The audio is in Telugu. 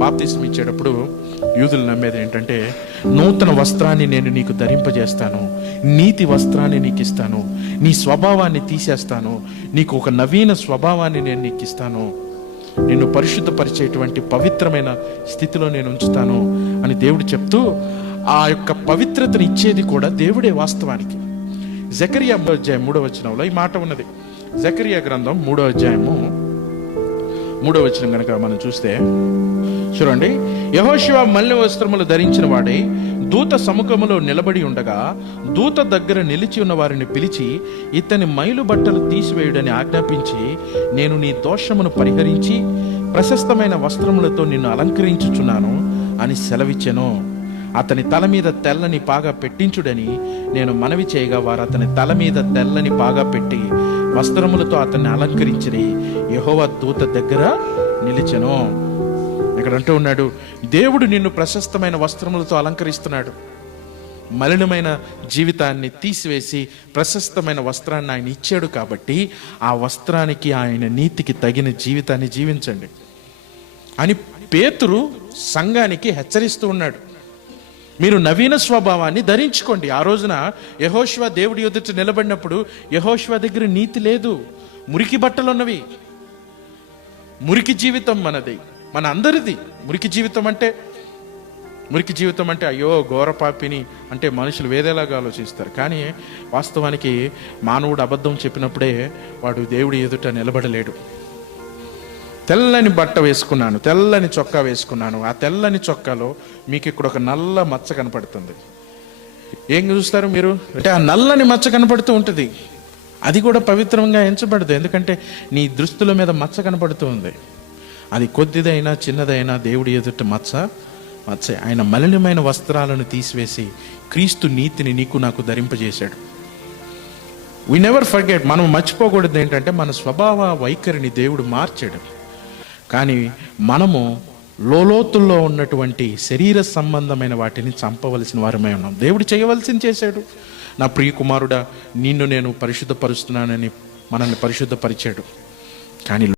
బాప్తిస్మం ఇచ్చేటప్పుడు యూదులు నమ్మేది ఏంటంటే, నూతన వస్త్రాన్ని నేను నీకు ధరింపజేస్తాను, నీతి వస్త్రాన్ని నీకు ఇస్తాను, నీ స్వభావాన్ని తీసేస్తాను, నీకు ఒక నవీన స్వభావాన్ని నేను నీకు ఇస్తాను, నిన్ను పరిశుద్ధపరిచేటువంటి పవిత్రమైన స్థితిలో నేను ఉంచుతాను అని దేవుడు చెప్తూ, ఆ యొక్క పవిత్రతను ఇచ్చేది కూడా దేవుడే వాస్తవానికి. జకరియా 3:3 ఈ మాట ఉన్నది. జకరియా గ్రంథం 3:3 కనుక మనం చూస్తే చూడండి, యెహోషువ మల్లె వస్త్రములు ధరించిన వాడై దూత సముఖములో నిలబడి ఉండగా దూత దగ్గర నిలిచి ఉన్న వారిని పిలిచి ఇతని మైలు బట్టలు తీసివేయుడని ఆజ్ఞాపించి, నేను నీ దోషమును పరిహరించి ప్రశస్తమైన వస్త్రములతో నిన్ను అలంకరించుచున్నాను అని సెలవిచ్చెను. అతని తల మీద తెల్లని పాగా పెట్టించుడని నేను మనవి చేయగా వారు అతని తల మీద తెల్లని పాగా పెట్టి వస్త్రములతో అతన్ని అలంకరించిరి. యెహోవా దూత దగ్గర నిలిచెను. ఇక్కడ అంటూ ఉన్నాడు, దేవుడు నిన్ను ప్రశస్తమైన వస్త్రములతో అలంకరిస్తున్నాడు. మలినమైన జీవితాన్ని తీసివేసి ప్రశస్తమైన వస్త్రాన్ని ఆయన ఇచ్చాడు కాబట్టి ఆ వస్త్రానికి, ఆయన నీతికి తగిన జీవితాన్ని జీవించండి అని పేతురు సంఘానికి హెచ్చరిస్తూ ఉన్నాడు. మీరు నవీన స్వభావాన్ని ధరించుకోండి. ఆ రోజున యెహోషువ దేవుడి ఎదుట నిలబడినప్పుడు యెహోషువ దగ్గర నీతి లేదు, మురికి బట్టలు ఉన్నవి. మురికి జీవితం మనది, మన అందరిది. మురికి జీవితం అంటే అయ్యో ఘోర పాపిని అంటే మనుషులు వేరేలాగా ఆలోచిస్తారు. కానీ వాస్తవానికి మానవుడు అబద్ధం చెప్పినప్పుడే వాడు దేవుడి ఎదుట నిలబడలేడు. తెల్లని బట్ట వేసుకున్నాను, తెల్లని చొక్కా వేసుకున్నాను, ఆ తెల్లని చొక్కాలో మీకు ఇక్కడ ఒక నల్ల మచ్చ కనపడుతుంది. ఏం చూస్తారు మీరు అంటే ఆ నల్లని మచ్చ కనపడుతూ ఉంటుంది. అది కూడా పవిత్రంగా ఎంచబడదు, ఎందుకంటే నీ దుస్తుల మీద మచ్చ కనపడుతూ ఉంది. అది కొద్దిదైనా చిన్నదైనా దేవుడి ఎదుట మచ్చ. ఆయన మలినమైన వస్త్రాలను తీసివేసి క్రీస్తు నీతిని నీకు నాకు ధరింపజేశాడు. We never forget. మనం మర్చిపోకూడదు ఏంటంటే మన స్వభావ వైఖరిని దేవుడు మార్చాడు. కానీ మనము లోతుల్లో ఉన్నటువంటి శరీర సంబంధమైన వాటిని చంపవలసిన వారమై ఉన్నాం. దేవుడు చేయవలసింది చేశాడు. నా ప్రియ కుమారుడా, నిన్ను నేను పరిశుద్ధపరుస్తున్నానని మనల్ని పరిశుద్ధపరిచాడు. కానీ